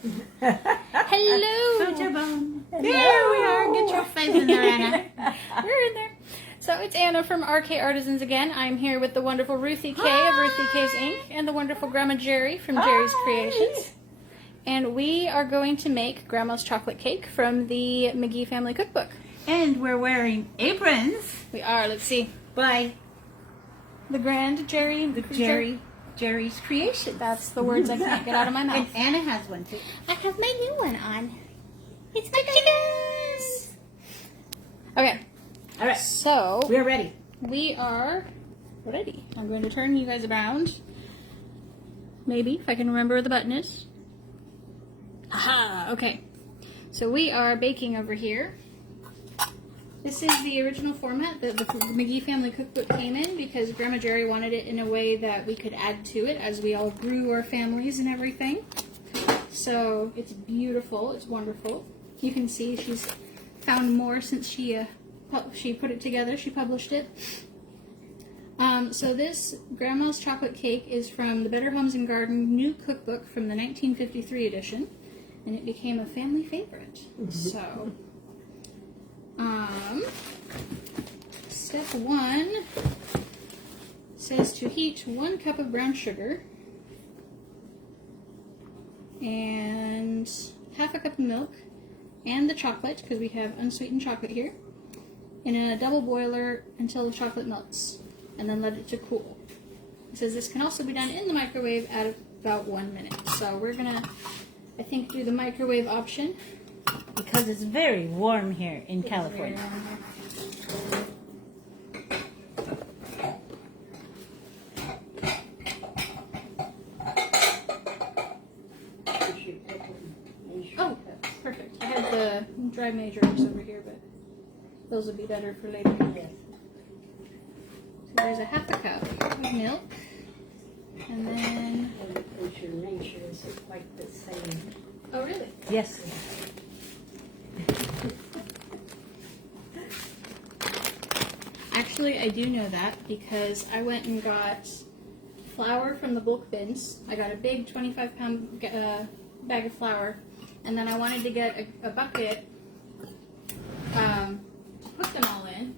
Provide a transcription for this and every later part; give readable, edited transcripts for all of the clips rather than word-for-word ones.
Hello. There we are. Get your face in there, Anna. We're in there. So it's Anna from RK Artisans again. I'm here with the wonderful Ruthie K of Ruthie K's Inc. and the wonderful Grandma Geri from Geri's Creations. And we are going to make Grandma's chocolate cake from the McGee family cookbook. And we're wearing aprons. We are. Let's see. By the Grand Geri. Geri's Creations. That's the words I can't get out of my mouth. And Anna has one too. I have my new one on. It's my chickens. Okay. All right. So we're ready. We are ready. I'm going to turn you guys around. Maybe, if I can remember where the button is. Aha! Okay. So we are baking over here. This is the original format that the McGee family cookbook came in because Grandma Geri wanted it in a way that we could add to it as we all grew our families and everything. So it's beautiful. It's wonderful. You can see she's found more since she put it together. She published it. So this Grandma's Chocolate Cake is from the Better Homes and Garden new cookbook from the 1953 edition, and it became a family favorite. So, step 1 says to heat 1 cup of brown sugar and half a cup of milk and the chocolate, because we have unsweetened chocolate here, in a double boiler until the chocolate melts, and then let it to cool. It says this can also be done in the microwave at about 1 minute. So we're gonna, I think, do the microwave option. Because it's very warm here in California. Oh, perfect. I have the dry measurements over here, but those will be better for later. Yes. So there's a half a cup of milk, and then... Your measure is quite the same. Oh, really? Yes. Actually, I do know that because I went and got flour from the bulk bins. I got a big 25-pound bag of flour, and then I wanted to get a bucket to put them all in.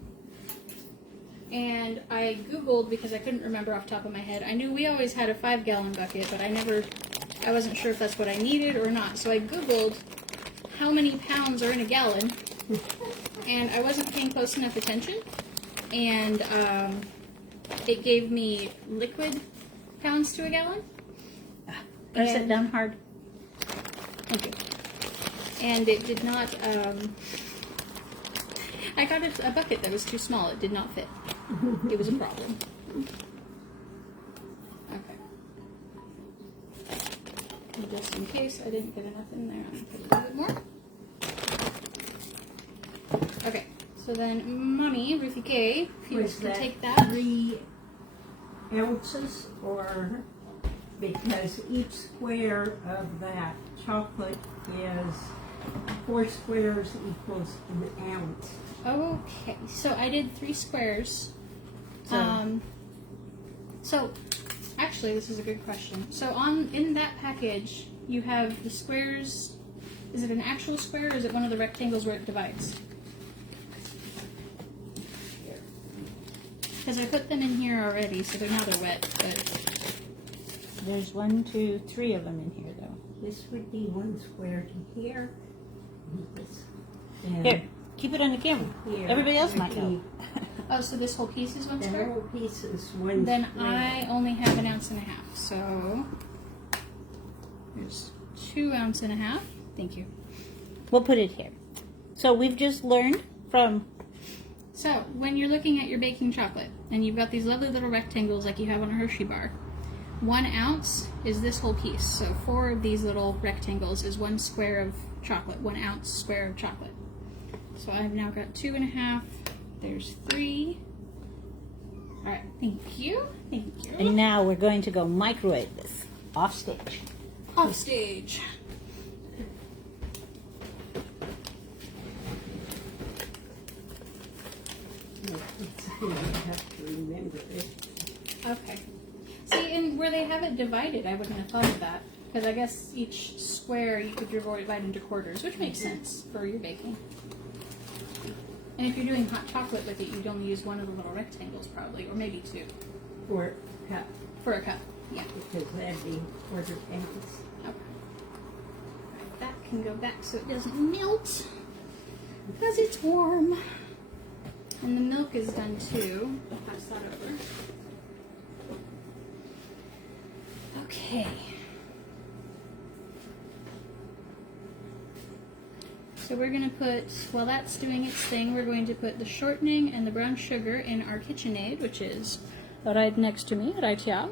And I Googled, because I couldn't remember off the top of my head. I knew we always had a 5-gallon bucket, but I wasn't sure if that's what I needed or not. So I Googled how many pounds are in a gallon, and I wasn't paying close enough attention. And it gave me liquid pounds to a gallon. Press it down hard. Thank you. And it did not, I got a bucket that was too small. It did not fit. It was a problem. Okay. And just in case I didn't get enough in there, I'm going to put a little bit more. Okay. So then, Mommy, Ruthie K, if you can take that. 3 ounces, or because each square of that chocolate is 4 squares equals an ounce. Okay, so I did 3 squares. So actually, this is a good question. So in that package, you have the squares. Is it an actual square, or is it one of the rectangles where it divides? Because I put them in here already, so now they're wet. But There's 1, 2, 3 of them in here, though. This would be 1 square to here. And Here, keep it on the camera. here Everybody else would might know. be- oh, so this whole piece is 1 The square. whole piece is 1 Then square. I only have 1.5 ounces. So there's 2 ounces. Thank you. We'll put it here. So we've just learned from... So, when you're looking at your baking chocolate, and you've got these lovely little rectangles like you have on a Hershey bar, 1 ounce is this whole piece. So 4 of these little rectangles is 1 square of chocolate, 1 ounce square of chocolate. So I've now got 2.5, there's 3. All right, thank you, thank you. And now we're going to go microwave this off stage. Off stage. You have to remember it. Okay. See, and where they have it divided, I wouldn't have thought of that. Because I guess each square you could divide into quarters, which makes sense for your baking. And if you're doing hot chocolate with it, you'd only use one of the little rectangles probably, or maybe two. For cup, For a cup, yeah. because that'd be quarter pounds. Okay. That can go back so it doesn't melt because it's warm. And the milk is done too. I'll pass that over. Okay. So we're going to put, while that's doing its thing, we're going to put the shortening and the brown sugar in our KitchenAid, which is right next to me, right here.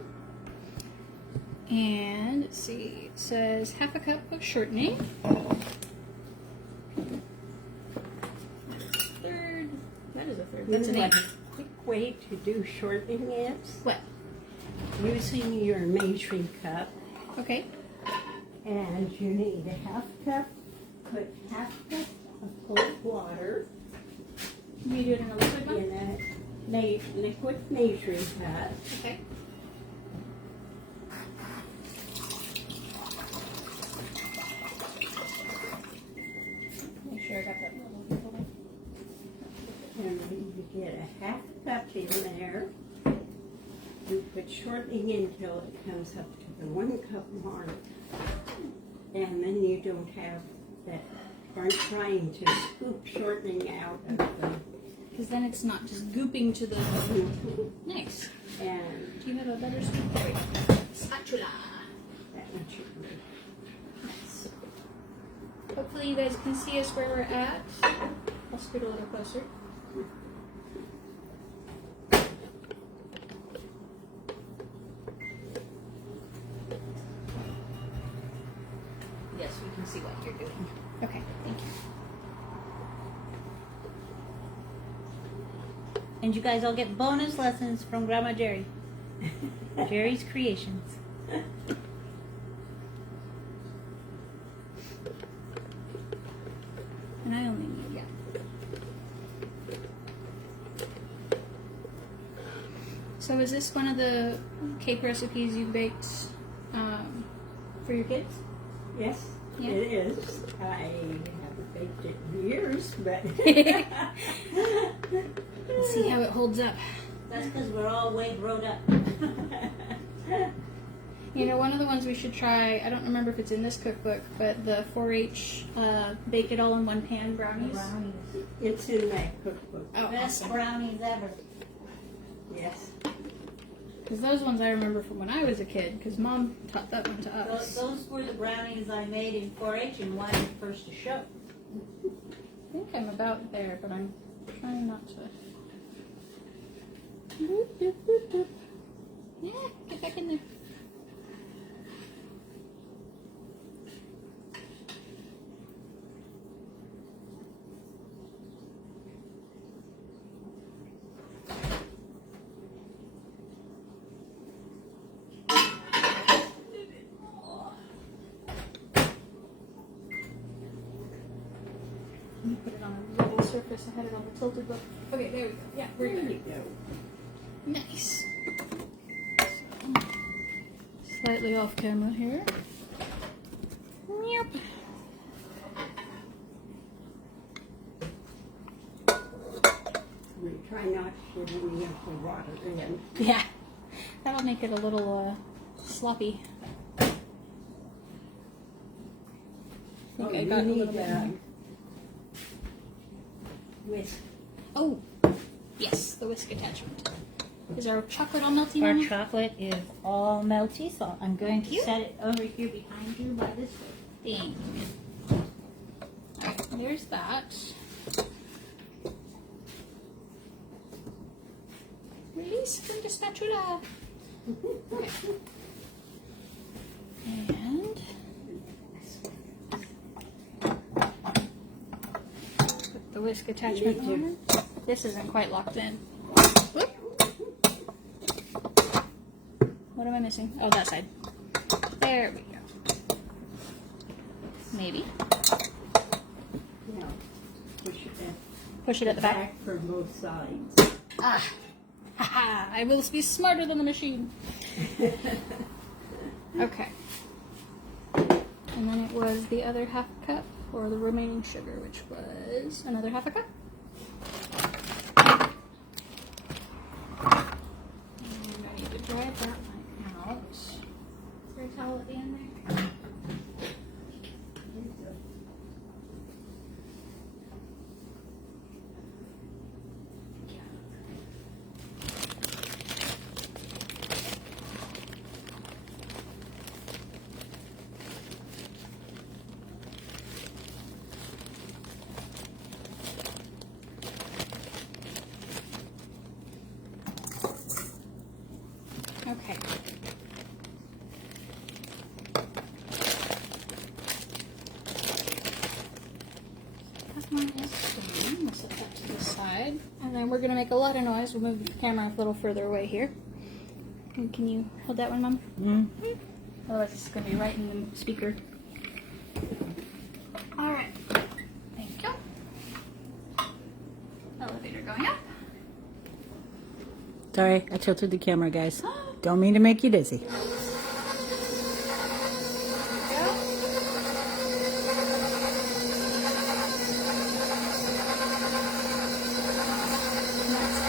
And let's see, it says half a cup of shortening. Third, that is a third. That's an eighth. A quick way to do shortening is What? using your measuring cup, Okay. and you need a half cup. Put half cup of cold water Can you do it in a liquid one? in a liquid measuring cup. Okay. Make sure I got that little. And then you get a half cup in there. You put shortening until it comes up to the 1 cup mark. And then you don't have that, aren't trying to scoop shortening out of the, Because then it's not just gooping to the. Nice. and Do you have a better scoop? There we go. Spatula. that one should be. Nice. Hopefully you guys can see us where we're at. I'll scoot a little closer. Yes, we can see what you're doing. Okay, thank you. And you guys all get bonus lessons from Grandma Geri. Geri's Creations. And I only need, yeah. So is this one of the cake recipes you baked for your kids? Yes, Yeah. it is. I haven't baked it in years, but Let's see how it holds up. That's because we're all way grown up. You know, one of the ones we should try, I don't remember if it's in this cookbook, but the 4-H bake it all in one pan brownies. Brownies. it's in my cookbook. Oh, Best awesome. brownies ever. Yes. Because those ones I remember from when I was a kid, because Mom taught that one to us. Those were the brownies I made in 4-H and wanted first to show. I think I'm about there, but I'm trying not to. Boop, boop, boop, boop. Yeah, get back in there. Let me put it on a level surface. I had it on the tilted book. Okay, there we go. Yeah, we're There good. you go. Nice. So, slightly off camera here. Yep. We try not to put any of the water in. Yeah, that'll make it a little sloppy. I think I you got a need, little bit. In there. Whisk. Oh, yes, the whisk attachment. Is our chocolate all melty Our now? chocolate is all melty, so I'm going to You? set it over here behind you by this thing. Alright, there's that. Release from the spatula. Okay. And put the whisk attachment on. This isn't quite locked in. Whoop. What am I missing? Oh, that side. There we go. Maybe. Now, Push it at the back. from both sides. Ah. Haha, I will be smarter than the machine. Okay. and then it was the other half cup, or the remaining sugar, which was another half a cup. And I need to dry that one out. Is there a towel at the end there? Okay. That one is done. We'll set that to the side. And then we're going to make a lot of noise. We'll move the camera a little further away here. And can you hold that one, Mom? Mm-hmm. Otherwise, it's going to be right in the speaker. All right. Thank you. Elevator going up. Sorry, I tilted the camera, guys. Don't mean to make you dizzy. That's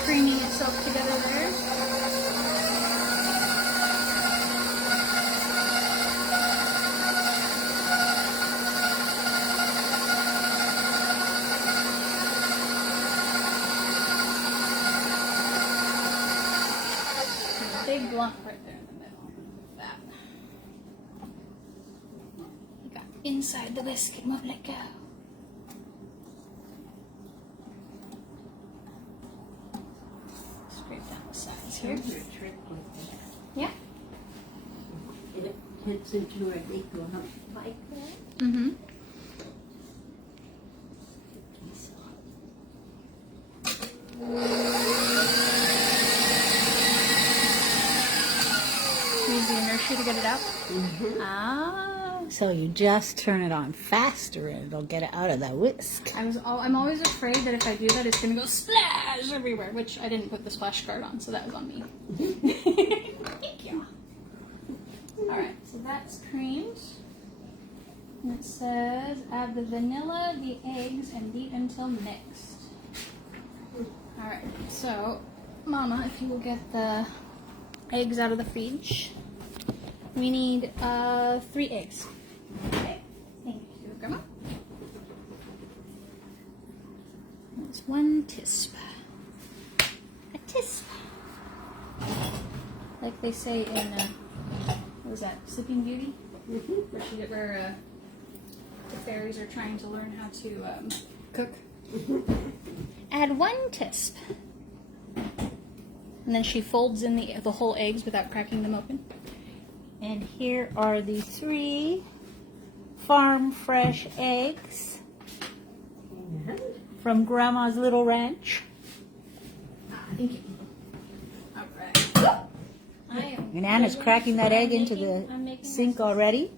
creaming itself together there. Big lump right there in the middle. That. You got inside the whisk. It won't let go. Scrape down the sides here. Here's a trick like that. Yeah. It fits into a big lump like that. Mm-hmm. Use the inertia to get it out. Ah, so you just turn it on faster and it'll get it out of that whisk. I'm always afraid that if I do that, it's gonna go splash everywhere, which I didn't put the splash card on, so that was on me. Thank you. All right, so that's creamed. And it says add the vanilla, the eggs, and beat until mixed. All right, so Mama, if you will get the eggs out of the fridge. We need 3 eggs. Okay. Thank you, Grandma. That's 1 tisp. A tisp. Like they say in what was that? Sleeping Beauty, where the fairies are trying to learn how to cook. Add 1 tisp. And then she folds in the whole eggs without cracking them open. And here are the 3 farm fresh eggs from Grandma's little ranch. Thank you. All right. And Anna's cracking that egg into the sink already.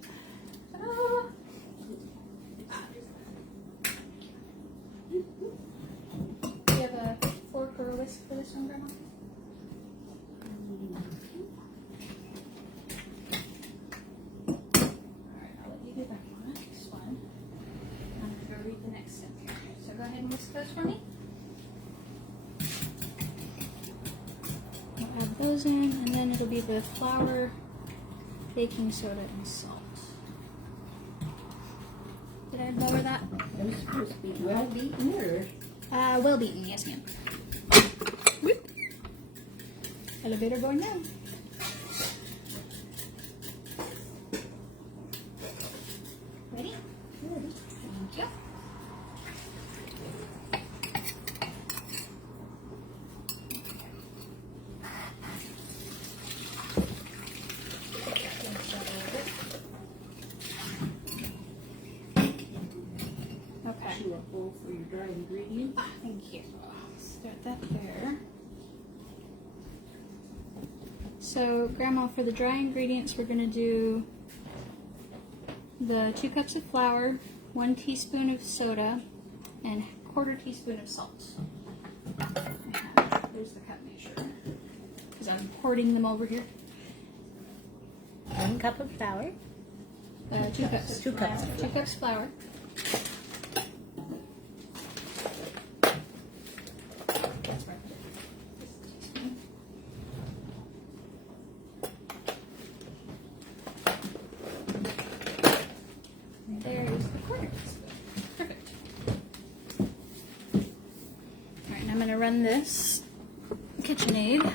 Do you have a fork or a whisk for this one, Grandma? Go ahead and whisk those for me. I'll add those in, and then it'll be the flour, baking soda, and salt. Did I lower that? It was supposed to be well beaten, or? Well beaten, yes ma'am. Whoop. Elevator going down. Ready? Ready. Thank you. Okay. A bowl for your dry ingredients. Thank you. Start that there. So, Grandma, for the dry ingredients, we're going to do the 2 cups of flour, 1 teaspoon of soda, and 1/4 teaspoon of salt. There's the cup measure, because I'm hoarding them over here. 1 cup of flour. 2 cups. 2 cups. 2 cups flour. That's right. There is the quarter teaspoon. Perfect. Alright, and I'm going to run this KitchenAid.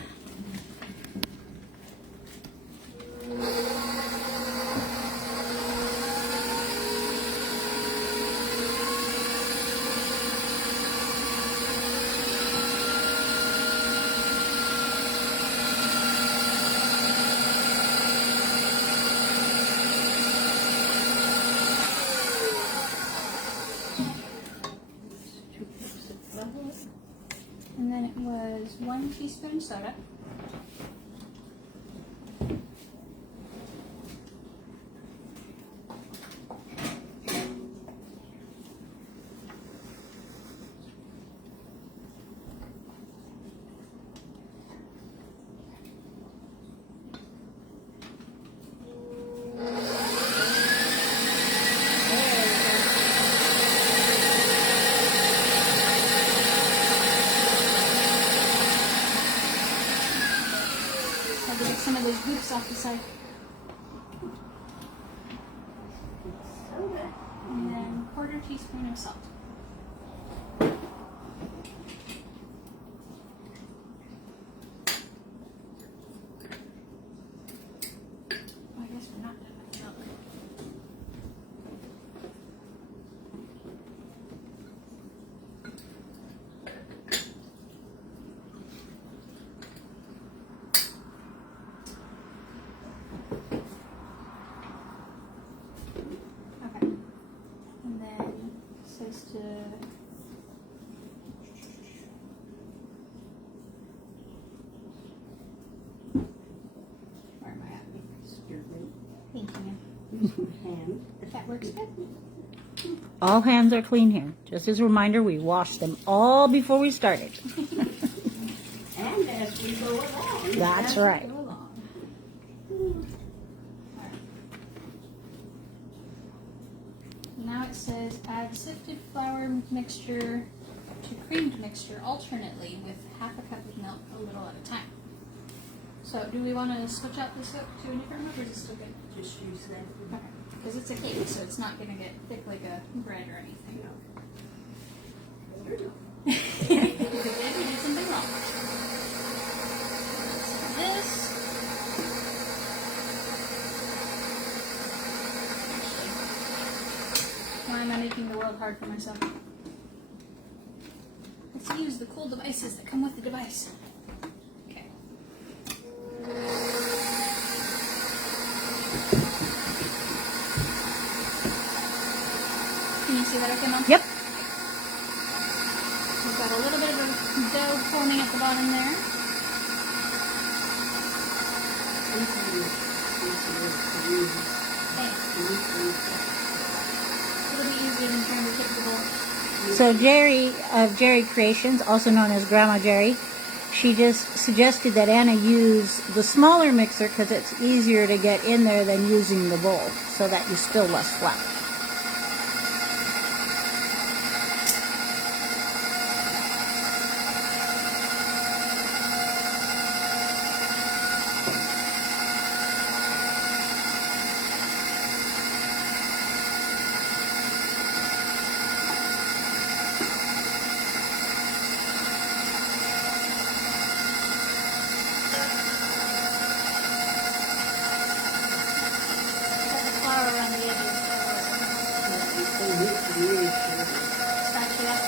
And then it was 1 teaspoon soda. Get some of those hoops off the side. And then 1/4 teaspoon of salt. I guess we're not done with milk. Okay. And then it says to where am I at? Thank you. Hand. That works good. All hands are clean here. Just as a reminder, we washed them all before we started. And as we go along. That's right. Go along. Alright. Now it says add sifted flour mixture to creamed mixture alternately with 1/2 cup of milk a little at a time. So do we want to switch out this to a different milk or is it still good? Just use that. Okay. Because it's a cake, so it's not going to get thick like a bread or anything. Because then we did something wrong. So this. Actually, why am I making the world hard for myself? Let's use the cool devices that come with the device. Okay. Can you see that okay, Mom? Yep. We've got a little bit of a dough forming at the bottom there. It'll be easier than trying to take the bowl. So Geri of Geri Creations, also known as Grandma Geri, she just suggested that Anna use the smaller mixer because it's easier to get in there than using the bowl, so that you spill less flour. Put the flour around the edges. Scratch it up.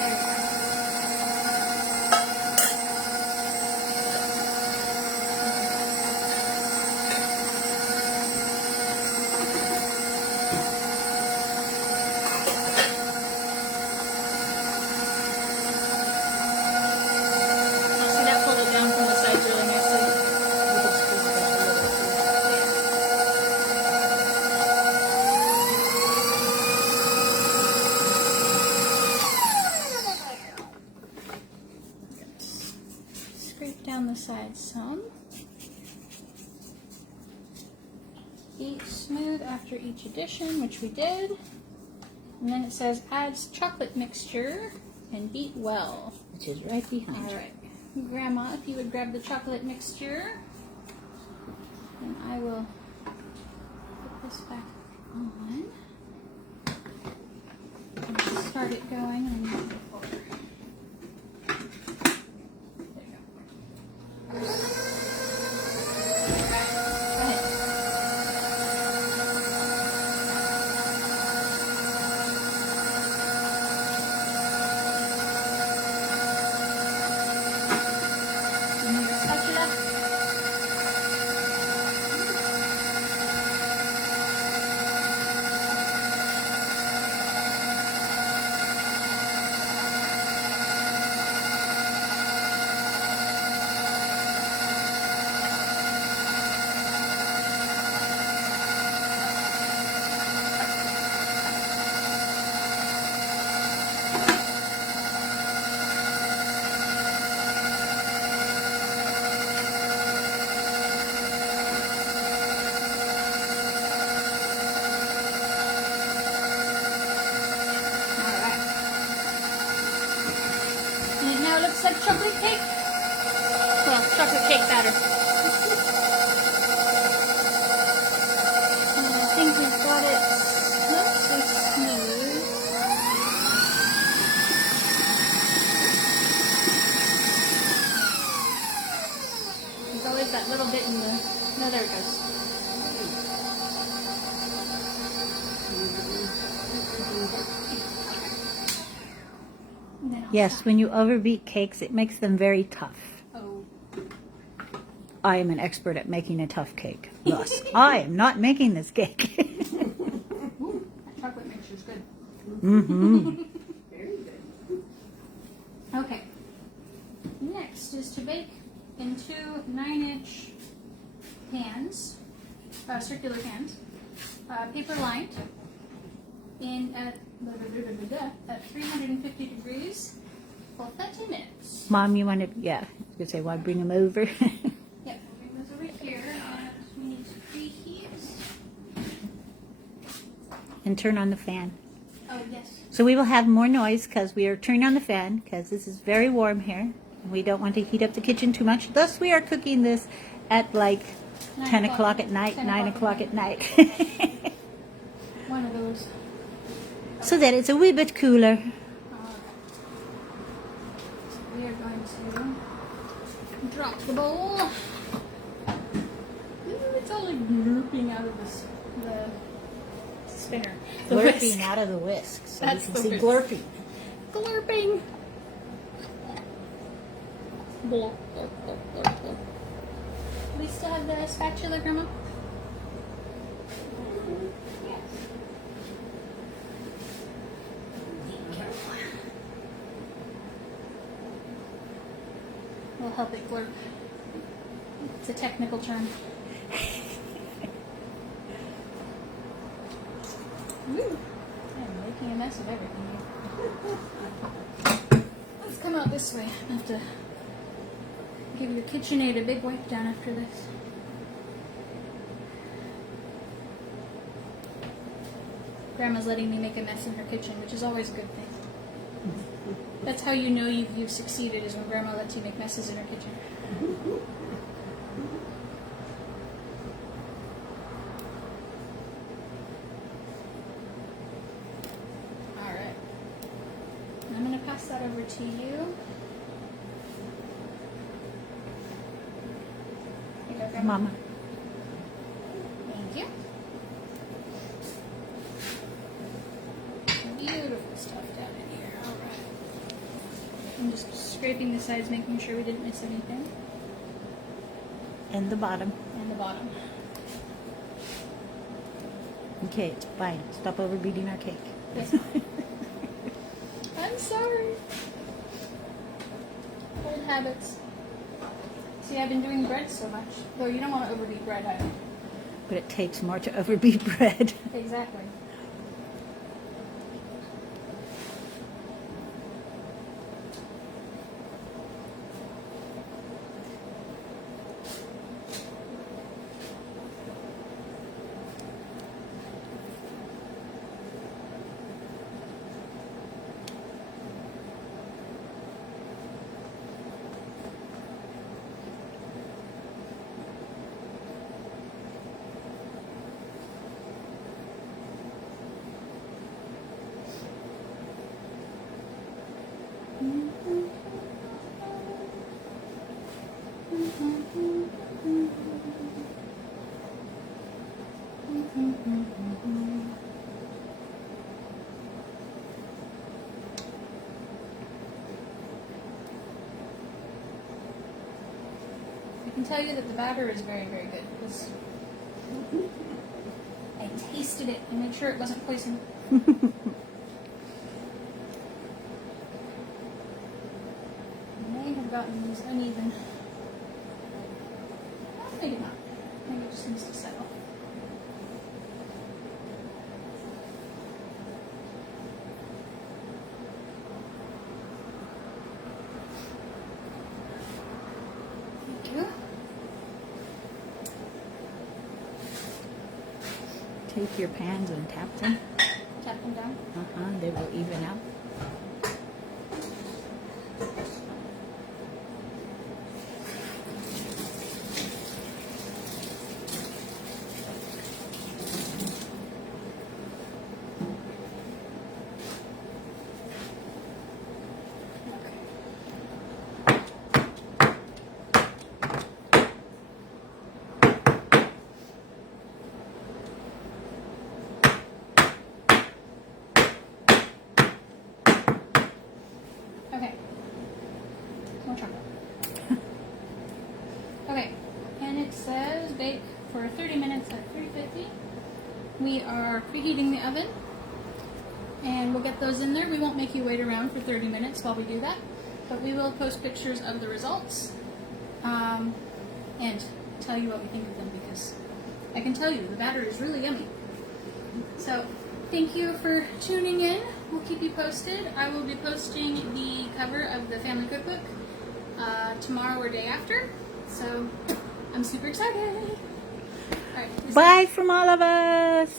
There we go. the sides some. Beat smooth after each addition, which we did. And then it says adds chocolate mixture and beat well. Which is right behind All you. right. Grandma, if you would grab the chocolate mixture. And I will put this back on. And start it going and move it forward. There you go. Go ahead. And then your spatula. Looks like chocolate cake. Well, chocolate cake batter. And I think we've got it mostly smooth. There's always that little bit in the... No, there it goes. Yes, when you overbeat cakes, it makes them very tough. Oh. I am an expert at making a tough cake. Thus, I am not making this cake. Ooh, that chocolate mixture's good. Mm-hmm. Very good. Okay. Next is to bake in two 9-inch pans, circular pans, paper lined, in at 350 degrees for 30 minutes. Mom, you want to, yeah, I was going to say, want to bring them over? Yep, we'll bring those over here. We need to preheat. And turn on the fan. Oh, yes. So we will have more noise because we are turning on the fan because this is very warm here. And we don't want to heat up the kitchen too much. Thus, we are cooking this at like 10 o'clock at night, 9 o'clock at night. One of those. So that it's a wee bit cooler. Alright. So we are going to drop the bowl. Ooh, it's all like glurping out of the spinner. The Glurping whisk. out of the whisk. So That's you the can see whisk. glurping. Glurping. Glurp, glurp, glurp, glurp, glurp. We still have the spatula, Grandma? Yes. We'll help it glurp. It's a technical term. Woo! I'm making a mess of everything here. Let's come out this way. I have to give your KitchenAid a big wipe down after this. Grandma's letting me make a mess in her kitchen, which is always a good thing. That's how you know you've succeeded, is when Grandma lets you make messes in her kitchen. Alright. I'm going to pass that over to you. Here you go, Grandma. Mama. Thank you. Beautiful stuff down in here. Alright. I'm just scraping the sides, making sure we didn't miss anything. And the bottom. And the bottom. Okay, it's fine. Stop overbeating our cake. Yes. I'm sorry. Old habits. See, I've been doing bread so much. Though you don't want to overbeat bread either. But it takes more to overbeat bread. Exactly. can tell you that the batter is very, very good because I tasted it and made sure it wasn't poison. May have gotten these uneven. Well, maybe not. Maybe it just needs to settle. Thank you. Take your pans and tap them. Tap them down. They will even out. Okay. More chocolate. Okay. And it says bake for 30 minutes at 350. We are preheating the oven. And we'll get those in there. We won't make you wait around for 30 minutes while we do that. But we will post pictures of the results. And tell you what we think of them because I can tell you the batter is really yummy. So thank you for tuning in. We'll keep you posted. I will be posting the cover of the family cookbook tomorrow or day after. So I'm super excited. All right, Bye from all of us.